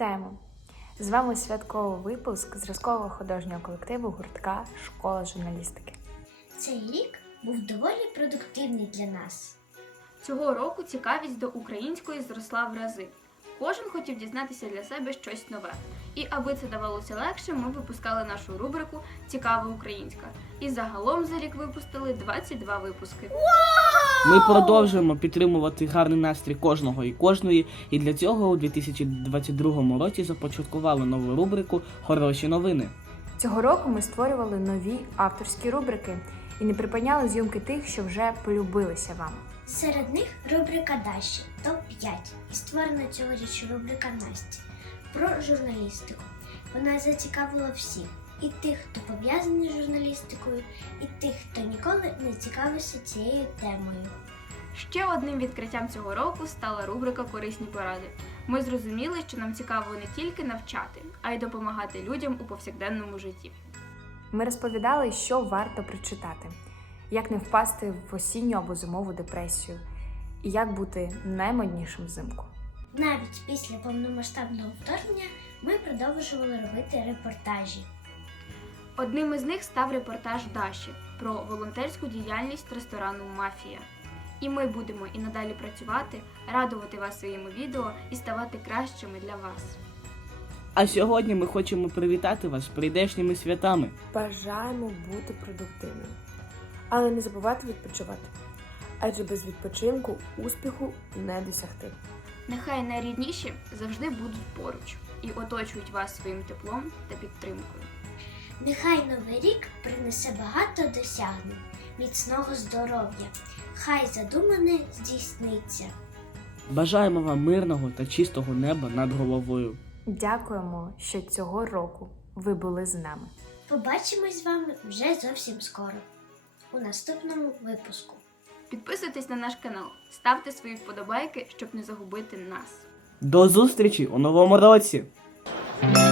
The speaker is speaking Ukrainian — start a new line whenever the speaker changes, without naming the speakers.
Вітаємо! З вами святковий випуск зразкового художнього колективу гуртка «Школа журналістики».
Цей рік був доволі продуктивний для нас.
Цього року цікавість до української зросла в рази. Кожен хотів дізнатися для себе щось нове. І аби це давалося легше, ми випускали нашу рубрику «Цікава українська». І загалом за рік випустили 22 випуски.
Ми продовжуємо підтримувати гарний настрій кожного і кожної, і для цього у 2022 році започаткували нову рубрику «Хороші новини».
Цього року ми створювали нові авторські рубрики і не припиняли зйомки тих, що вже полюбилися вам.
Серед них рубрика Даші ТОП-5 і створена цьогоріч рубрика Насті про журналістику. Вона зацікавила всіх. І тих, хто пов'язаний з журналістикою, і тих, хто ніколи не цікавився цією темою.
Ще одним відкриттям цього року стала рубрика «Корисні поради». Ми зрозуміли, що нам цікаво не тільки навчати, а й допомагати людям у повсякденному житті.
Ми розповідали, що варто прочитати, як не впасти в осінню або зимову депресію, і як бути наймоднішим взимку.
Навіть після повномасштабного вторгнення ми продовжували робити репортажі.
Одним із них став репортаж Даші про волонтерську діяльність ресторану «Мафія». І ми будемо і надалі працювати, радувати вас своїми відео і ставати кращими для вас.
А сьогодні ми хочемо привітати вас з прийдешніми святами.
Бажаємо бути продуктивними, але не забувати відпочивати, адже без відпочинку успіху не досягти.
Нехай найрідніші завжди будуть поруч і оточують вас своїм теплом та підтримкою.
Нехай Новий рік принесе багато досягнень, міцного здоров'я. Хай задумане здійсниться.
Бажаємо вам мирного та чистого неба над головою.
Дякуємо, що цього року ви були з нами.
Побачимось з вами вже зовсім скоро, у наступному випуску.
Підписуйтесь на наш канал, ставте свої вподобайки, щоб не загубити нас.
До зустрічі у новому році!